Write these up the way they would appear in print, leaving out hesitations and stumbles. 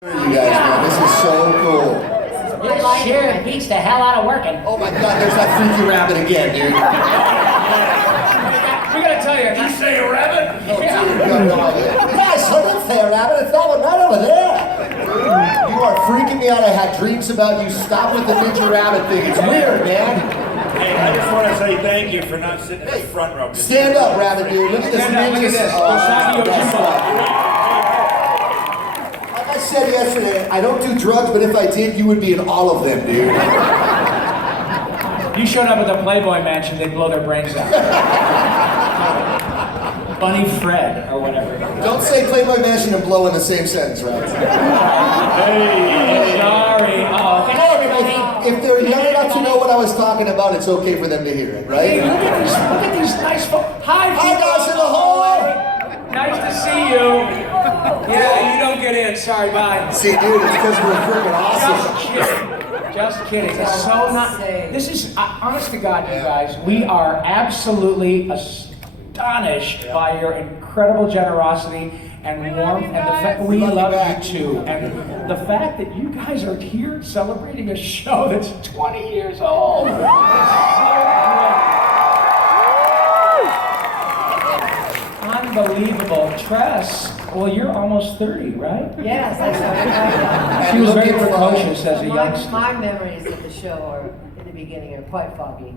You guys, man, this is so cool. This sure beats the hell out of working. Oh my God, there's that freaky rabbit again, dude. We gotta tell you. Did you say a rabbit? Yeah. Guys, I didn't say a rabbit. It's that one right over there. You are freaking me out. I had dreams about you. Stop with the ninja rabbit thing. It's weird, man. Hey, I just want to say thank you for not sitting in the front row. Stand up, rabbit dude. Look at this ninja. Like I said yesterday, I don't do drugs, but if I did, you would be in all of them, dude. You showed up at the Playboy Mansion, they'd blow their brains out. Bunny Fred, or whatever. Don't say Playboy Mansion and blow in the same sentence, right? Hey. Sorry. Oh, good night, everybody. If they're young enough to know what I was talking about, it's okay for them to hear it, right? Hey, look at these nice folks. Hi, guys in the hallway. Nice to see you. Yeah, you don't get in. Sorry, bye. See, dude, it's because we're freaking awesome. Just kidding. It's so not. This is honest to God, you guys. We are absolutely astonished by your incredible generosity and warmth, and the fact we love you too. And the fact that you guys are here celebrating a show that's 20 years old. It's so great. Unbelievable. Tress, well, you're almost 30, right? Yes, I saw. She was very precocious as a youngster. My memories of the show are, in the beginning, are quite foggy.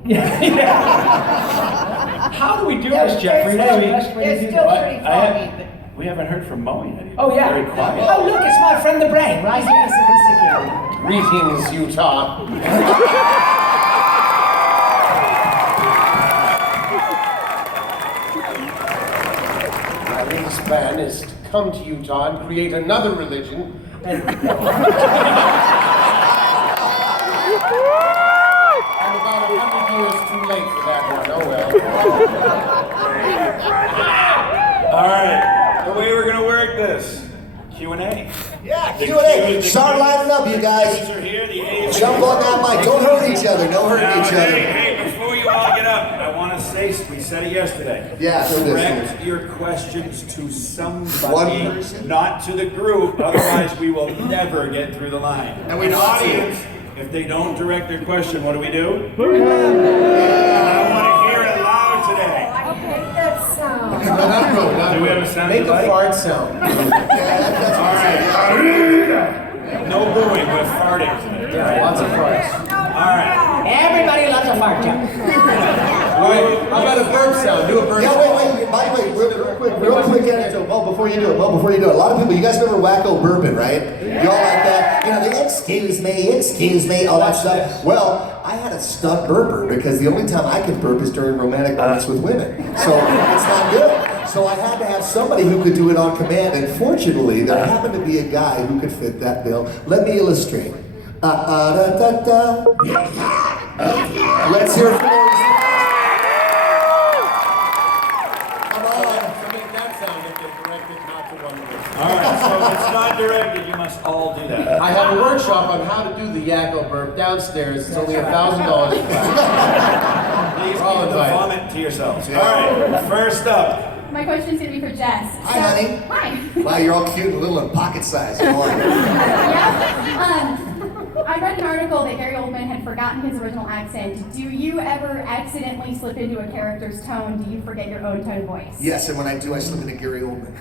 How do we do this, Jeffrey? What's the best way to do still that? pretty foggy, but We haven't heard from Mo yet. Oh, yeah. Very quiet. Oh, look, it's my friend the Brain, right? he's very sophisticated. Greetings, Utah. My latest plan is to come to Utah and create another religion. And I'm about 100 years too late for that one. Oh well. All right, the way we're gonna work this, Q&A. Yeah, The Q&A. Start lining up, you guys. A's are here, the A's Jump on that mic. Don't hurt each other. Don't hurt Now, each other. hey, before you all get up, I want to say, we said it yesterday. Yeah, so this Direct your questions to somebody, One person. not to the group, otherwise we will never get through the line. And we The don't see it. audience, if they don't direct their question, what do we do? And I want to hear it loud today. I hate that sound. Do we have a sound Make a alike? fart sound. Yeah, that's All right. No booing, we're farting today. Yeah, lots of farts. All right. Everybody loves a fart joke. Wait, how about a burp sound? Do a burp Yeah, sound. wait. By the way, real quick anecdote. Mo, before you do it. A lot of people, you guys remember Wakko burping, right? You all like that? You know, the excuse me, all that stuff. Well, I had a stunt burper because the only time I can burp is during romantic moments with women. So it's not good. So I had to have somebody who could do it on command, and fortunately, there happened to be a guy who could fit that bill. Let me illustrate. Let's hear it for Maurice. Come on. To make that sound, if they're directed not to one person. All right, so if it's not directed, you must all do that. I have a workshop on how to do the Yakko burp downstairs. It's only $1,000 a class. Please All keep the invited. vomit to yourselves. All right, first up. My question's gonna be for Jess. Hi, honey. Hi. Wow, you're all cute and little and pocket size. Come on. Yeah. I read an article that Gary Oldman had forgotten his original accent. Do you ever accidentally slip into a character's tone? Do you forget your own tone voice? Yes, and when I do, I slip into Gary Oldman.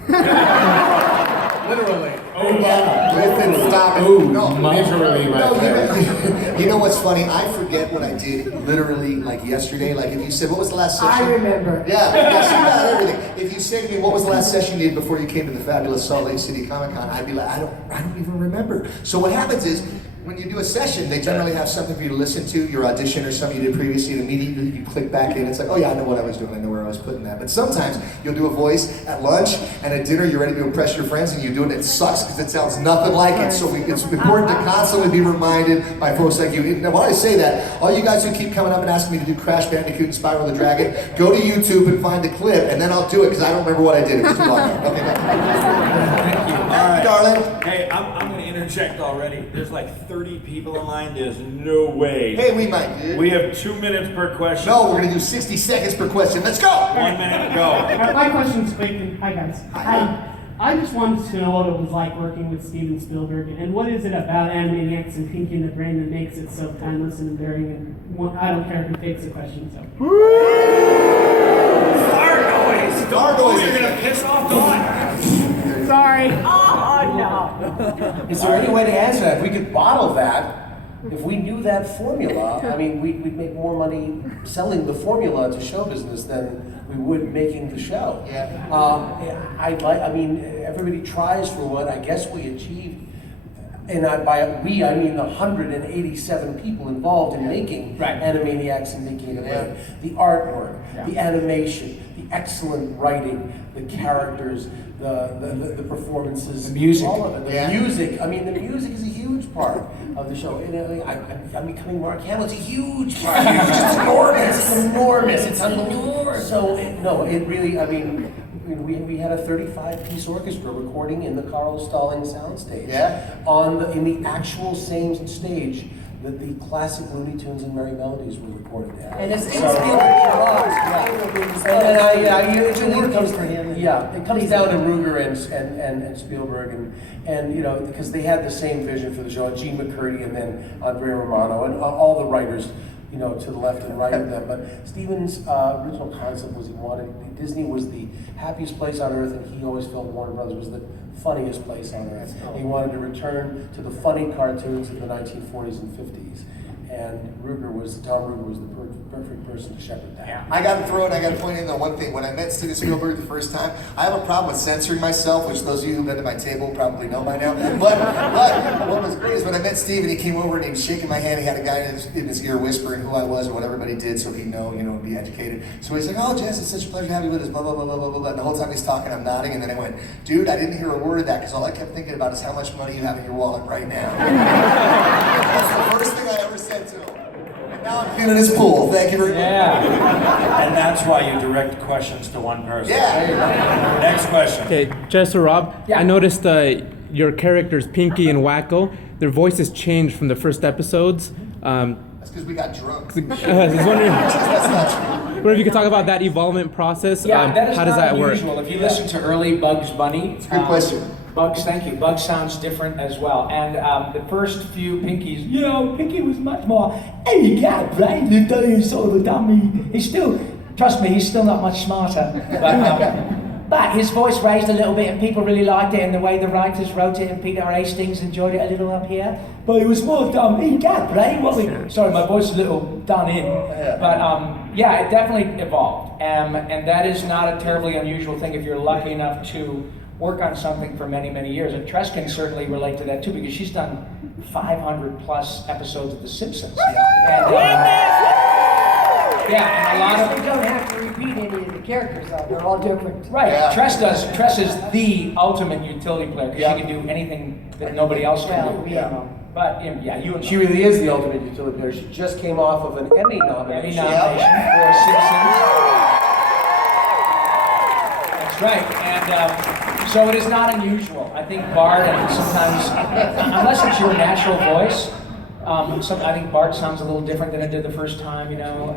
Literally. Listen, stop it. No, Literally, my friend. you know what's funny? I forget what I did literally like yesterday. Like if you said, what was the last session? I remember. Yeah, yes, you got everything. If you say to me, what was the last session you did before you came to the fabulous Salt Lake City Comic Con? I'd be like, I don't even remember. So what happens is, when you do a session, they generally have something for you to listen to, your audition or something you did previously, and immediately you click back in. It's like, oh yeah, I know what I was doing, I know where I was putting that. But sometimes you'll do a voice at lunch and at dinner, you're ready to impress your friends, and you do it, and it sucks because it sounds nothing like it. So it's important to constantly be reminded by folks like you. Now, while I say that, all you guys who keep coming up and asking me to do Crash Bandicoot and Spyro the Dragon, go to YouTube and find the clip, and then I'll do it because I don't remember what I did. It was too long ago. Okay, bye. Thank you. All right. Darling. Hey, I'm going to interject already. There's like 30 people in line. There's no way. Hey, we might, dude. We have 2 minutes per question. No, we're gonna do 60 seconds per question. Let's go! 1 minute, go. My question's quick. Hi guys. I just wanted to know what it was like working with Steven Spielberg, and what is it about Animaniacs and Pinky and the Brain that makes it so timeless and enduring, and I don't care who takes the question, so. Gargoyles! You're gonna piss off Dawn! Sorry. Oh, no. Is there any way to answer that? If we could bottle that, if we knew that formula, I mean, we'd make more money selling the formula to show business than we would making the show. Yeah. I mean, everybody tries for what I guess we achieved. And by we, I mean the 187 people involved in making Animaniacs and making it right. The artwork, the animation, the excellent writing, the characters, the performances, The music. all of it. The music. I mean, the music is a huge part of the show. And I'm becoming Mark Hamill. It's a huge part. It's enormous. It's enormous. It's unbelievable. So it really. I mean. We had a 35-piece orchestra recording in the Carl Stalling soundstage. In the actual same stage that the classic Looney Tunes and Merry Melodies were recorded at. And it's So- it comes to him. Yeah, it comes down to Ruger and Spielberg and you know, because they had the same vision for the show. Gene McCurdy and then Andrea Romano and all the writers, you know, to the left and right of them. But Steven's original concept was Disney was the happiest place on earth, and he always felt Warner Brothers was the funniest place on earth. He wanted to return to the funny cartoons of the 1940s and 50s. And Tom Ruger was the perfect person to shepherd that. Yeah. I got to throw in, I got to point in though one thing. When I met Steven Spielberg the first time, I have a problem with censoring myself, which those of you who've been to my table probably know by now. But what was great is when I met Steven, he came over and he was shaking my hand. He had a guy in his ear whispering who I was and what everybody did so he'd know, you know, and be educated. So he's like, "Oh, Jess, it's such a pleasure to have you with us, blah, blah, blah, blah, blah, blah." And the whole time he's talking, I'm nodding. And then I went, "Dude, I didn't hear a word of that because all I kept thinking about is how much money you have in your wallet right now." That's the first thing I ever said to him. Now I'm feeling his pool. Thank you very much. And that's why you direct questions to one person. Yeah. Next question. Okay, Jess or Rob, I noticed your characters, Pinky and Wakko, their voices changed from the first episodes. That's because we got drunk. I was wondering, That's not true. if you could talk about that evolvement process. Yeah, that is how does not that work? unusual. If you listen to early Bugs Bunny, It's a good question. Bugs, thank you. Bugs sounds different as well. And the first few Pinkies, you know, Pinky was much more, "Hey, you got a brain, you don't sort of dummy." He's still, trust me, he's still not much smarter. But his voice raised a little bit and people really liked it, and the way the writers wrote it and Peter Hastings enjoyed it a little up here. But it was more dumb. "Hey, you got a brain, what we..." Sorry, my voice is a little done in. But yeah, it definitely evolved. And that is not a terribly unusual thing if you're lucky enough to work on something for many, many years. And Tress can certainly relate to that too, because she's done 500 plus episodes of The Simpsons. And a lot of... You don't have to repeat any of the characters, though. They're all different. Right, Yeah. Tress is the ultimate utility player, because she can do anything that nobody else can Well, do. yeah. But yeah, you and She really is the ultimate utility player. She just came off of an Emmy nomination. nomination for Simpsons. That's right, and so it is not unusual. I think Bart, and sometimes, unless it's your natural voice, I think Bart sounds a little different than it did the first time, you know.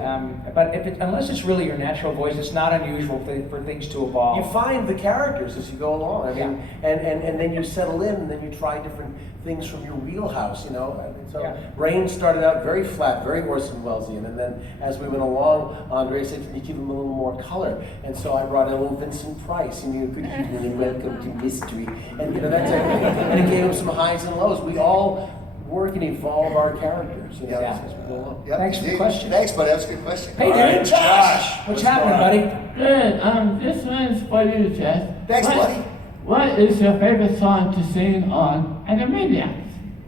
But unless it's really your natural voice, it's not unusual for things to evolve. You find the characters as you go along. I mean, and then you settle in, and then you try different things from your wheelhouse, you know. I mean, so Rain started out very flat, very Orson Wellesian, and then as we went along, Andre said, "Can you give him a little more color?" And so I brought in a little Vincent Price, and good evening and welcome to mystery, and you know that's everything. And it gave him some highs and lows. We all work and evolve our characters, you know, as we go along. Yep. Thanks for the question. Thanks, buddy. That was a good question. Hey, dude, Josh! What's happening, buddy? Good. This one's for you, Jess. Thanks, buddy. What is your favorite song to sing on Animaniacs?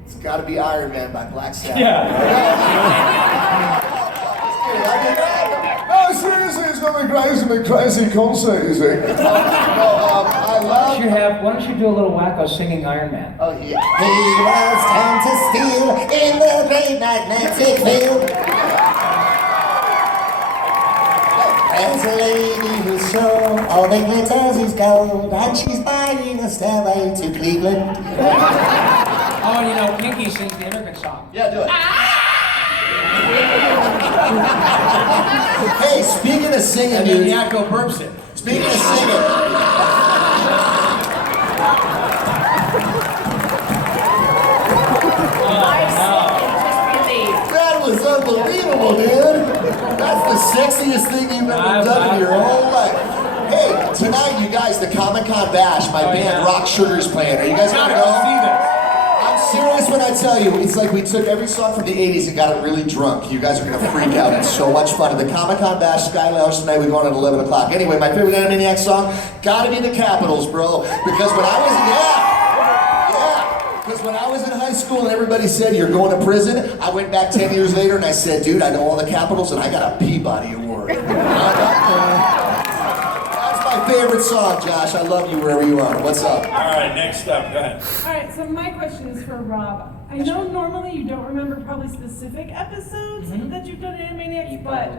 It's got to be Iron Man by Black Sabbath. No, seriously, it's not a crazy concert, is it? I love. Why don't you do a little Wakko singing Iron Man? Oh yeah. He was time to steal in the great magnetic field. There's a lady who's sure all that glitters is gold, and she's buying a stairway to Cleveland. Oh, and you know, Pinky sings the immigrant song. Yeah, do it. Hey, speaking of singing, And then Yakko burps it. Speaking of singing. unbelievable, dude. That's the sexiest thing you've ever done in your whole life. Hey, tonight, you guys, the Comic-Con Bash, my band Rock Sugar's playing. Are you guys gonna go? I'm serious when I tell you, it's like we took every song from the 80s and got it really drunk. You guys are gonna freak out. It's so much fun. At the Comic-Con Bash Sky Lounge tonight, we're going at 11 o'clock. Anyway, my favorite Animaniacs song, gotta be the Capitals, bro. Because when I was in high school and everybody said you're going to prison, I went back 10 years later and I said, dude, I know all the Capitals and I got a Peabody Award. Favorite song, Josh. I love you wherever you are. What's up? All right, next up, go ahead. All right, so my question is for Rob. I know normally you don't remember probably specific episodes that you've done in Animaniacs, but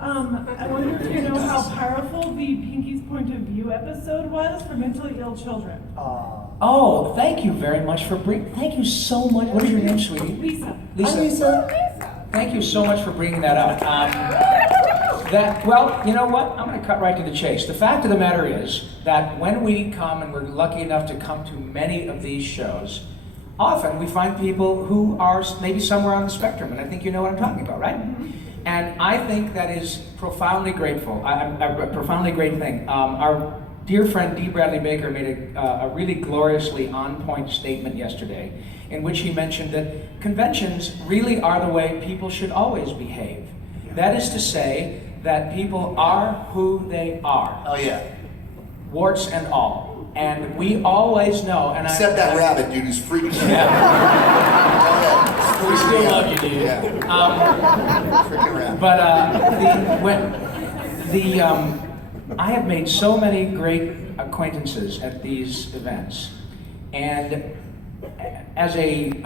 I wonder if you know how powerful the Pinky's Point of View episode was for mentally ill children. Oh, thank you very much for bringing. Thank you so much. What is your name, sweetie? Lisa. Lisa. Thank you so much for bringing that up. Well, you know what? I'm going to cut right to the chase. The fact of the matter is that when we come, and we're lucky enough to come to many of these shows, often we find people who are maybe somewhere on the spectrum, and I think you know what I'm talking about, right? And I think that is profoundly grateful, a profoundly great thing. Our dear friend D. Bradley Baker made a really gloriously on-point statement yesterday in which he mentioned that conventions really are the way people should always behave. That is to say that people are who they are. Oh yeah. Warts and all. And we always know, and except that rabbit dude who's freaking out. Yeah. We still love you, dude. Yeah. Freaking rabbit. But I have made so many great acquaintances at these events, and as an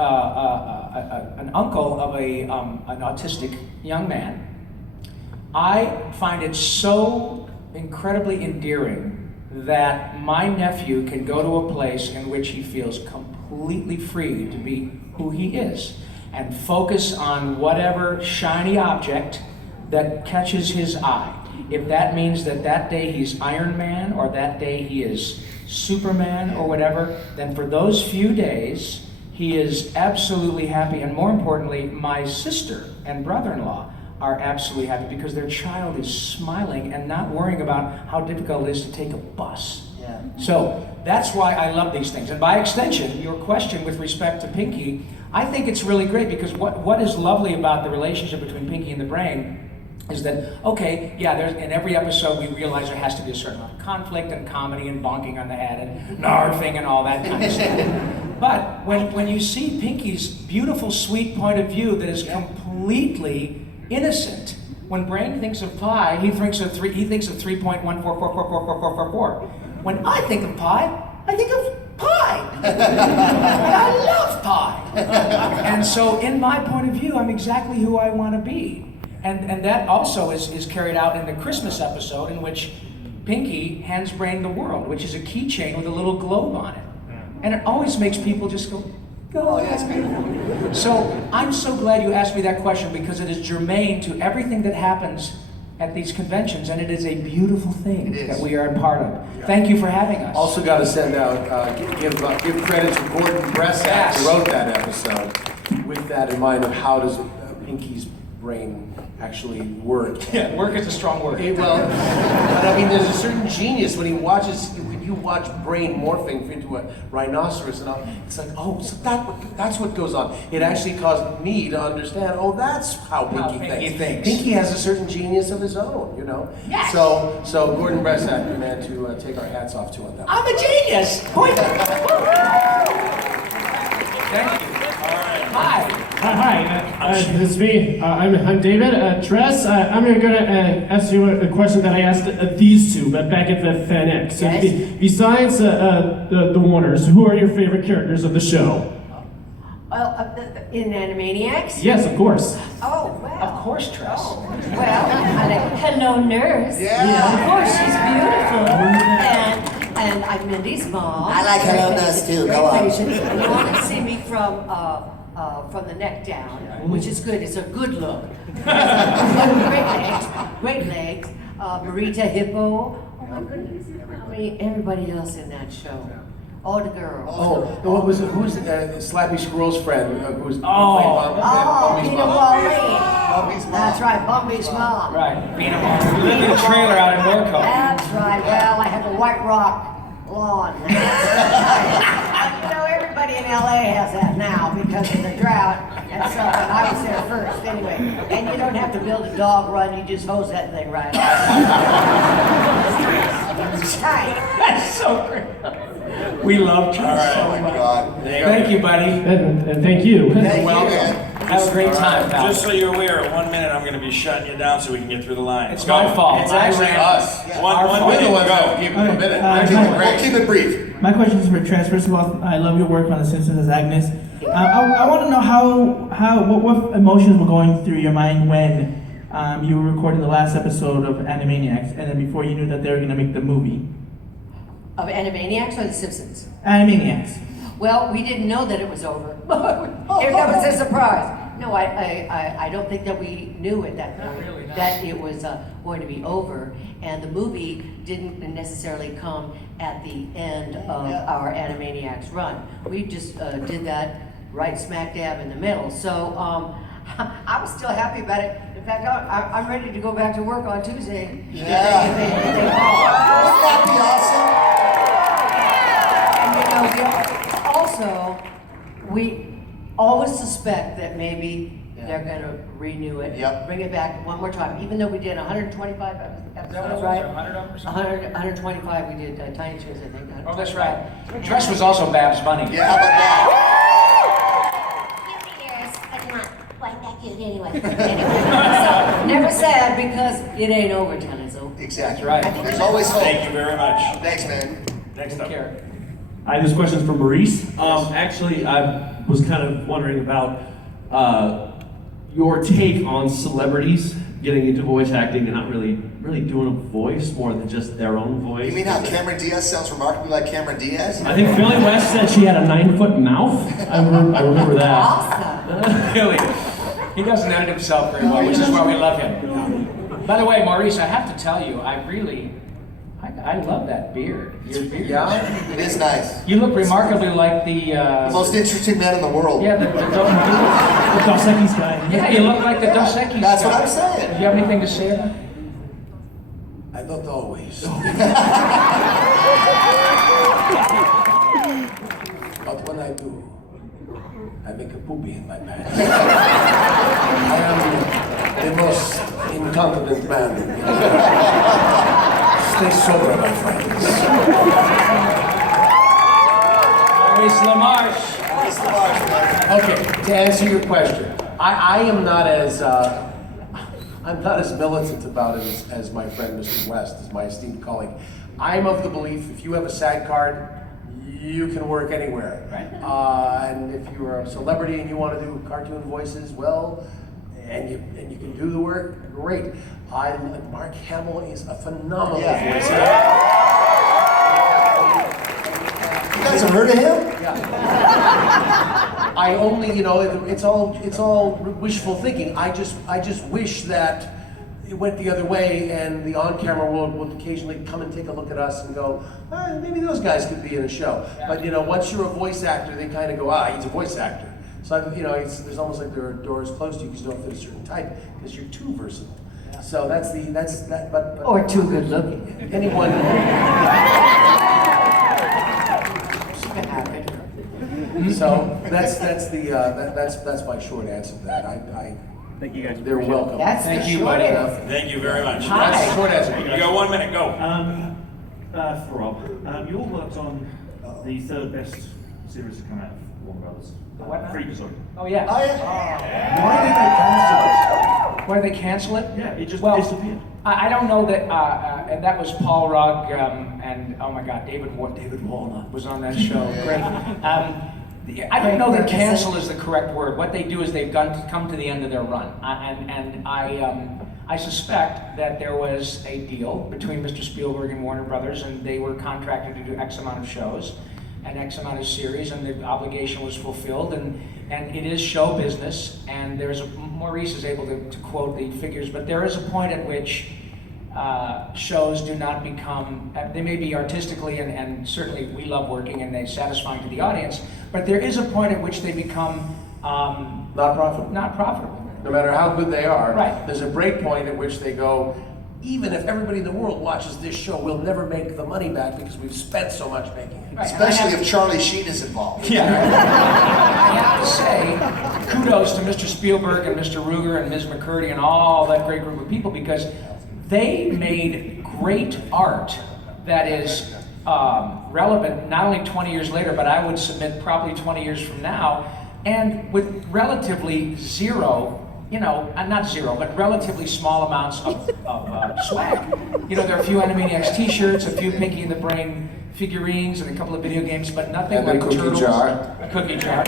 uncle of an autistic young man, I find it so incredibly endearing that my nephew can go to a place in which he feels completely free to be who he is and focus on whatever shiny object that catches his eye. If that means that day he's Iron Man or that day he is Superman or whatever, then for those few days he is absolutely happy. And more importantly, my sister and brother-in-law are absolutely happy because their child is smiling and not worrying about how difficult it is to take a bus. Yeah. So that's why I love these things. And by extension, your question with respect to Pinky, I think it's really great because what is lovely about the relationship between Pinky and the Brain is that, okay, yeah, there's, in every episode we realize there has to be a certain amount of conflict and comedy and bonking on the head and narfing and all that kind of stuff. But when you see Pinky's beautiful, sweet point of view that is completely innocent, when Brain thinks of pi, he thinks of 3.1444444444. When I think of pi, I think of pie. And I love pie. And so in my point of view, I'm exactly who I want to be. And that also is carried out in the Christmas episode in which Pinky hands Brain the world, which is a keychain with a little globe on it. And it always makes people just go, oh, yeah, it's beautiful. So I'm so glad you asked me that question because it is germane to everything that happens at these conventions, and it is a beautiful thing that we are a part of. Yeah. Thank you for having us. Also got to send out, give credit to Gordon Bressack, who wrote that episode, with that in mind of how does Pinky's brain actually work. Yeah, work is a strong word. Well, but I mean, there's a certain genius when you watch Brain morphing into a rhinoceros and all. It's like, oh, so that's what goes on. It actually caused me to understand, oh, that's how Pinky thinks. Pinky has a certain genius of his own, you know? Yes. So Gordon Bressack, the man to take our hats off to on that. I'm a genius! Thank you. Hi. Hi, this is me. I'm David. Tress, I'm going to ask you a question that I asked these two, but back at the FanX. So besides the Warners, who are your favorite characters of the show? Well, in Animaniacs? Yes, of course. Oh, well. Of course, Tress. Oh, well, I like Hello, Nurse. Yeah. Of course, she's beautiful. And I'm Mindy's mom. I like Hello, Nurse too. Go on. You want to see me from the neck down, which is good. It's a good look. Great legs. Marita Hippo. Oh my goodness. I mean, everybody else in that show. Oh, the girl. What was it? Who's Slappy Squirrel's friend? Who's Peter Pauline. That's right, Bumby's mom. Right, Peter Pauline. We lived in a trailer out in Norco. That's right. Well, I have a White Rock lawn. You know, everybody in LA has that now because of the drought and stuff, and I was there first anyway. And you don't have to build a dog run, you just hose that thing right off. It's tight. That's so great. We love Tress so much. Thank you, buddy. And thank you. You're welcome. Have a great time, pal. Just so you're aware, in 1 minute I'm going to be shutting you down so we can get through the line. It's my fault. It's actually us. One minute, go. Keep it a minute. We'll keep it brief. My question is for Tress. First of all, I love your work on The Simpsons as Agnes. I want to know what emotions were going through your mind when you were recording the last episode of Animaniacs, and then before you knew that they were going to make the movie. Of Animaniacs or The Simpsons? Animaniacs. Well, we didn't know that it was over. It was a surprise. No, I don't think that we knew at that point that it was going to be over, and the movie didn't necessarily come at the end of our Animaniacs run. We just did that right smack dab in the middle. So I was still happy about it. In fact, I'm ready to go back to work on Tuesday. Yeah. If they Wouldn't that be awesome? And, you know, also, we always suspect that maybe they're going to renew it, bring it back one more time. Even though we did 125 episodes, right? 125 we did Tiny Toons, I think. Oh, that's right. Tress was also Babs Bunny. Yeah, how about that? Quite that cute anyway. So, never sad because it ain't over till it's over. Exactly. Right. There's always hope. Thank you very much. Thanks, man. Next up. Hi, this question is for Maurice. Actually, I was kind of wondering about your take on celebrities getting into voice acting and not really doing a voice more than just their own voice. You mean how Cameron Diaz sounds remarkably like Cameron Diaz? I think Philly West said she had a 9-foot mouth. I remember that. Awesome. Billy. He doesn't edit himself very well, which is why we love him. By the way, Maurice, I have to tell you, I love that beard. Your beard. Yeah, it is nice. You look remarkably like the most interesting man in the world. Yeah, the Dos Equis guy. Yeah, you look like the Dos Equis That's guy. what I'm saying. Do you have anything to say about it? I don't always. But when I do, I make a poopy in my pants. I am the most incontinent man. Stay sober, my friends. Maurice LaMarche. Okay, to answer your question, I am not as I'm not as militant about it as my friend Mr. West, as my esteemed colleague. I'm of the belief if you have a SAG card, you can work anywhere. Right. And if you're a celebrity and you want to do cartoon voices, well, and you can do the work, great. Mark Hamill is a phenomenal voice actor. You guys have heard of him? Yeah. I only, it's all wishful thinking. I just wish that it went the other way, and the on-camera world would occasionally come and take a look at us and go, maybe those guys could be in a show. Yeah. But once you're a voice actor, they kind of go, he's a voice actor. So there's almost like there are doors closed to you because you don't fit a certain type because you're too versatile. Yeah. So that's that. But or too good looking. Anyone. So that's my short answer to that. Thank you guys. They're welcome. Thank you, buddy. Thank you very much. Hi. That's the short answer. You got 1 minute, go. For Rob, you all worked on the third best series to come out of Warner Brothers. The what now? Freakazoid. Oh yeah. Oh yeah. Why did they cancel it? Why did they cancel it? Yeah, it just disappeared. I don't know that, and that was Paul Rugg and oh my God, David Warner was on that show. Great. I don't know that cancel is the correct word. What they do is they've come to the end of their run, and I suspect that there was a deal between Mr. Spielberg and Warner Brothers, and they were contracted to do X amount of shows and X amount of series, and the obligation was fulfilled, and it is show business, and Maurice is able to quote the figures, but there is a point at which shows do not become, they may be artistically and certainly we love working and they're satisfying to the audience, but there is a point at which they become not profitable. Not profitable. No matter how good they are, Right. there's a break point at which they go, even if everybody in the world watches this show, we'll never make the money back because we've spent so much making it. Right. Especially if Charlie Sheen is involved. Yeah. I have to say, kudos to Mr. Spielberg and Mr. Ruger and Ms. McCurdy and all that great group of people because they made great art that is relevant not only 20 years later, but I would submit probably 20 years from now, and with relatively zero, not zero, but relatively small amounts of swag. There are a few Animaniacs t-shirts, a few Pinky and the Brain figurines, and a couple of video games, but nothing And like the cookie Turtles. jar. A cookie jar.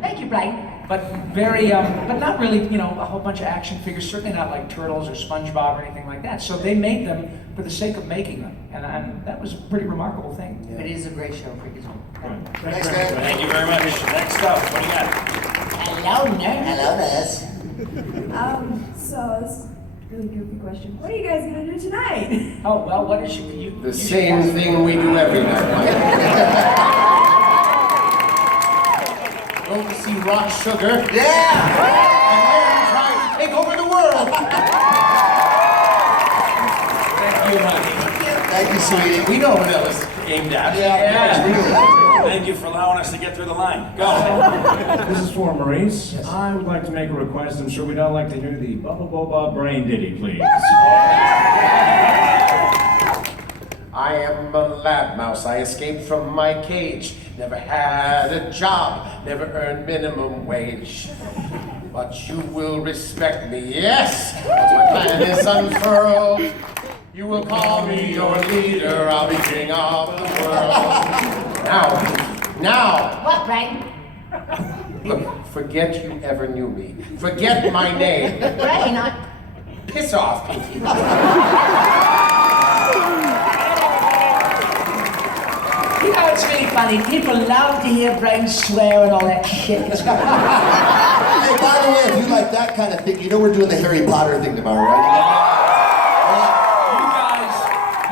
Thank you, Brian. But very, but not really, a whole bunch of action figures, certainly not like Turtles or SpongeBob or anything like that. So they made them for the sake of making them. And that was a pretty remarkable thing. Yeah. It is a great show, Pinky. Thanks, man. Thank you very much. Next up, what do you got? Hello, nerd. Hello, nurse. So this is a really goofy question. What are you guys gonna do tonight? Oh, well, what is you The same thing we do every night. Go to see Rock Sugar. Yeah! And then try to take over the world. Thank you, honey. Thank you, sweetie. We know what that was aimed at. Thank you for allowing us to get through the line. Go. This is for Maurice. I would like to make a request. I'm sure we'd all like to hear the Bubba Boba Brain Ditty, please. I am a lab mouse. I escaped from my cage. Never had a job. Never earned minimum wage. But you will respect me, yes. Once my plan is unfurled, you will call me your leader. I'll be king of the world. Now. What, Brian? Look, forget you ever knew me. Forget my name. Brian, Piss off, Pinky. It's really funny. People love to hear Brian swear and all that shit. Hey, by the way, if you like that kind of thing, we're doing the Harry Potter thing tomorrow, right?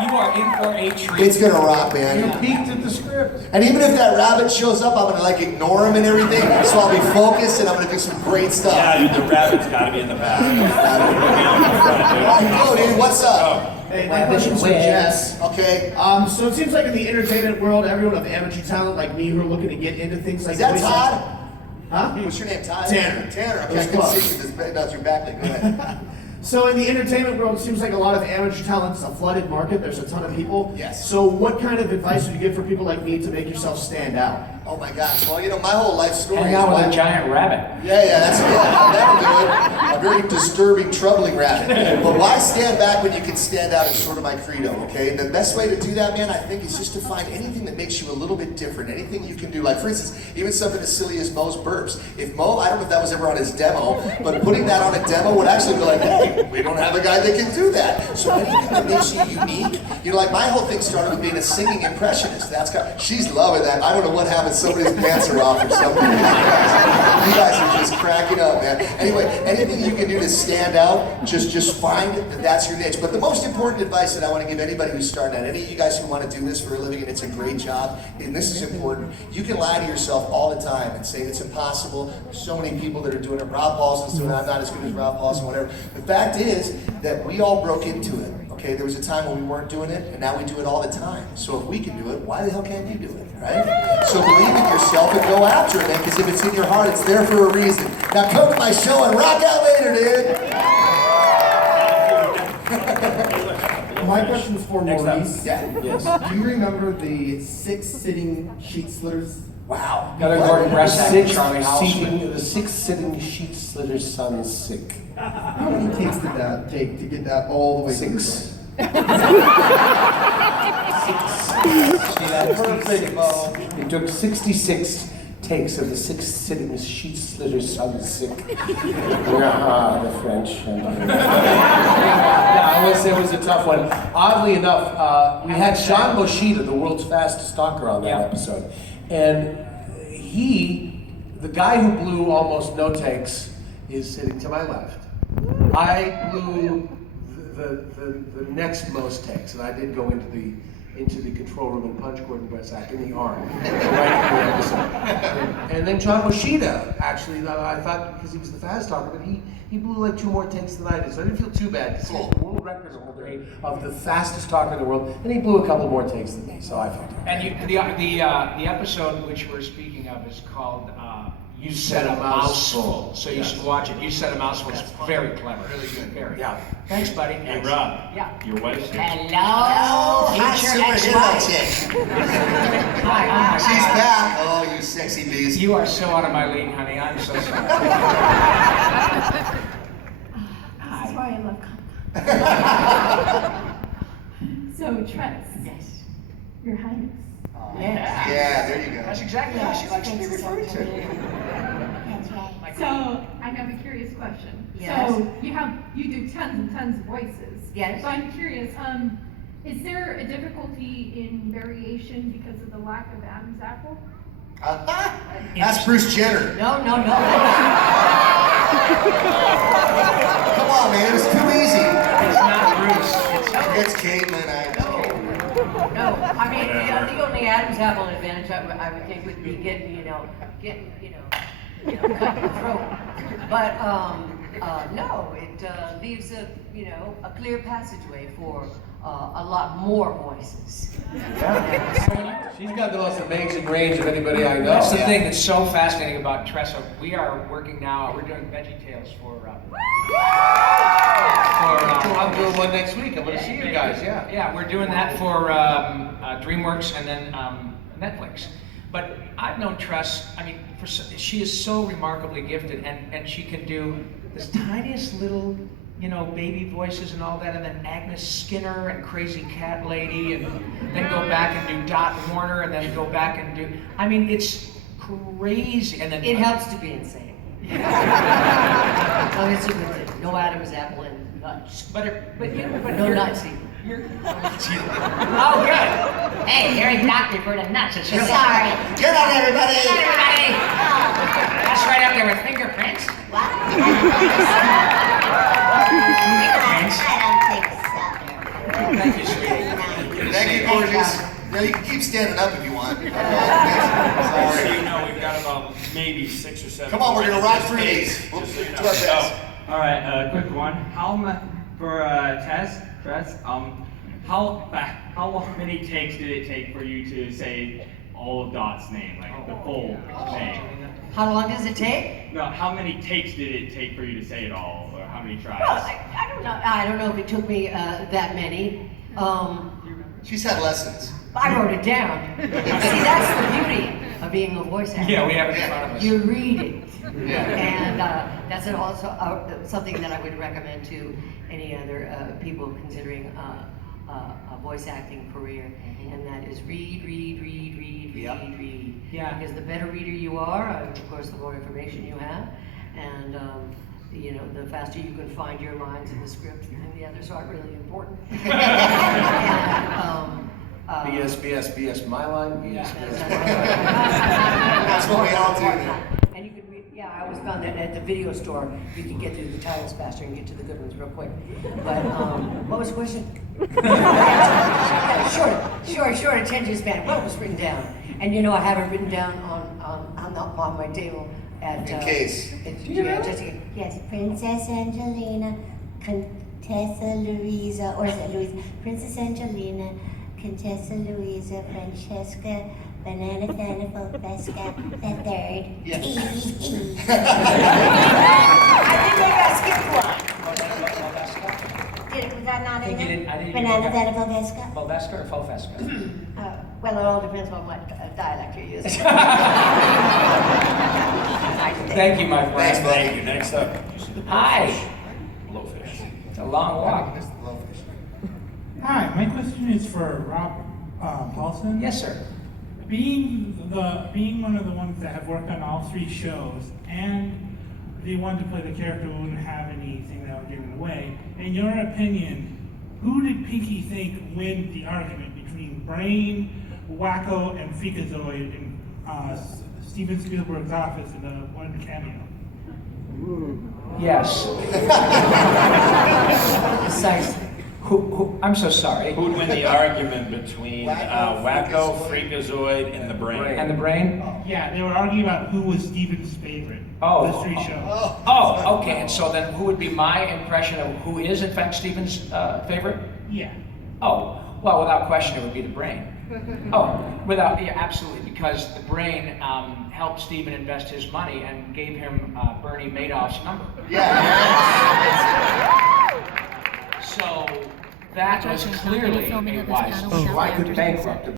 You are in for a treat. It's gonna rock, man. You peeked at the script. And even if that rabbit shows up, I'm gonna ignore him and everything, so I'll be focused and I'm gonna do some great stuff. Yeah, dude, the rabbit's got to be in the back. Yo, dude, what's up? Hey, my question's for Jess. Okay. So it seems like in the entertainment world, everyone of amateur talent like me who are looking to get into things like Is that voice Todd? acting- Huh? What's your name, Todd? Tanner. Tanner. It Okay, was I can close. see you. That's your backlit. Go ahead. So in the entertainment world, it seems like a lot of amateur talent's a flooded market. There's a ton of people. Yes. So what kind of advice would you give for people like me to make yourself stand out? Oh my gosh. Well, my whole life story Hang is out with why- a giant rabbit. Yeah, that's it. That'll do it. A very disturbing, troubling rabbit. But why stand back when you can stand out is sort of my credo, okay? And the best way to do that, man, I think is just to find anything that makes you a little bit different. Anything you can do. Like, for instance, even something as silly as Mo's burps. If Mo, I don't know if that was ever on his demo, but putting that on a demo would actually be like, hey, we don't have a guy that can do that. So anything that makes you unique, my whole thing started with being a singing impressionist. She's loving that. I don't know what happened. Somebody's pants are off or something. You guys are just cracking up, man. Anyway, anything you can do to stand out, just find that that's your niche. But the most important advice that I want to give anybody who's starting out, any of you guys who want to do this for a living and it's a great job, and this is important, you can lie to yourself all the time and say it's impossible. There's so many people that are doing it. Rob Paulsen's doing it. I'm not as good as Rob Paulsen, whatever. The fact is that we all broke into it. Okay, there was a time when we weren't doing it, and now we do it all the time. So if we can do it, why the hell can't you do it, right? So believe in yourself and go after it, man, because if it's in your heart, it's there for a reason. Now come to my show and rock out later, dude! My question's for Maurice. Yeah. Yes. Do you remember the 6 sitting sheet slitters? Wow. Another Gordon Bress actor, Charlie The 6 sitting sheet slitter's son's sick. How many takes did that take to get that all the way 6. It took 66 takes of the 6 sitting sheet slitter's son's sick. The French. Yeah, it was a tough one. Oddly enough, we had Sean Moshida, the world's fastest talker, on that episode. And the guy who blew almost no takes, is sitting to my left. I blew the next most takes, and I did go into the control room and punch Gordon Bresack in the arm right after the episode. And then John Moshida, actually, I thought, because he was the fast talker, but he blew like 2 more takes than I did, so I didn't feel too bad, because he's the world record holder of the fastest talker in the world, and he blew a couple more takes than me, so I felt okay. And the episode which we're speaking of is called You Said a Mouthful. So you should watch it. You Said a Mouthful. It's very clever. Really good. Very. Yeah. Thanks, buddy. Hey, Rob. Yeah. Your wife's here. Hello, future ex-wife. She's back. Oh, you sexy beast. You are so out of my league, honey. I'm so sorry. This is why I love Comic-Con. So, Tress. Yes. Your Highness. Yeah, there you go. That's exactly how she likes to be referred to. That's right. So, I have a curious question. Yes. So, you do tons and tons of voices. Yes. So I'm curious, is there a difficulty in variation because of the lack of Adam's apple? That's Bruce Jenner. No. Come on, man. It was too easy. It's not Bruce. It's Caitlin. No, I mean, the only Adam's apple advantage I would think would be getting cut in the throat. But no, it leaves a clear passageway for a lot more voices. Yeah. She's got the most amazing range of anybody I know. That's the thing that's so fascinating about Tress. We are working now. We're doing Veggie Tales for. I'm doing one next week. I'm going to see you guys. Yeah. Yeah, we're doing that for DreamWorks and then Netflix. But I've known Tress. I mean, she is so remarkably gifted, and she can do this tiniest little, baby voices and all that, and then Agnes Skinner and Crazy Cat Lady, and then go back and do Dot Warner, and then go back and do. I mean, it's crazy. And then it helps to be insane. No, it's a good thing. No Adam's apple and nuts. But no nuts either. Oh, good. Hey, Harry Doctor for the nuts. It's just Sorry. Good night, everybody. Good night, everybody. That's right up there with fingerprints. What? Fingerprints. I don't think so. Thank you, sweetie. Thank you, gorgeous. Yeah, you can keep standing up if you want. So Sorry. you know we've got about maybe 6 or 7. Come on, we're gonna rock through these. We'll Just so you know. do our best. All right, quick one. For Tress, how many takes did it take for you to say all of Dot's name, like the full name? How long does it take? No, how many takes did it take for you to say it all, or how many tries? Well, I don't know. I don't know if it took me that many. She's had lessons. I wrote it down. See, that's the beauty of being a voice actor. Yeah, we have it in front of us. You read it. Yeah. And that's also something that I would recommend to any other people considering a voice acting career, and that is read. Yeah. Because the better reader you are, of course, the more information you have, and the faster you can find your lines in the script, and the others aren't really important. BS, my line, BS. That's what we all do. And you could read, I always found that at the video store, you could get through the titles faster and get to the good ones real quick. But, what was the question? Short attention span. What was written down? And I have it written down on my table at... In case. Jessica. Yes, Princess Angelina, Contessa Louisa, or is it Louisa? Princess Angelina, Contessa Louisa, Francesca, Banana Thanical, Vesca, the third. Yeah. I think maybe I skipped one. Was that not in there? Banana Thanical, Vesca? Fulvesca or Fulfesca? Well, it all depends on what dialect you're using. Thank you, my friend. Thanks, buddy. Thank you. Next up. Hi. Blowfish. It's a long walk. Hi, my question is for Rob Paulsen. Yes, sir. Being one of the ones that have worked on all 3 shows, and the one to play the character who wouldn't have anything that would give it away, in your opinion, who did Pinky think win the argument between Brain, Wakko, and Freakazoid in Steven Spielberg's office in the one cameo? Yes. Precisely. I'm so sorry. Who'd win the argument between Wakko, Freakazoid, and the Brain? And the Brain? Yeah, they were arguing about who was Steven's favorite. Oh. The street show. Oh, okay. And so then who would be my impression of who is in fact Steven's favorite? Yeah. Oh, well, without question, it would be the Brain. Yeah, absolutely, because the Brain helped Steven invest his money and gave him Bernie Madoff's number. So that was clearly a wise move. I could bankrupt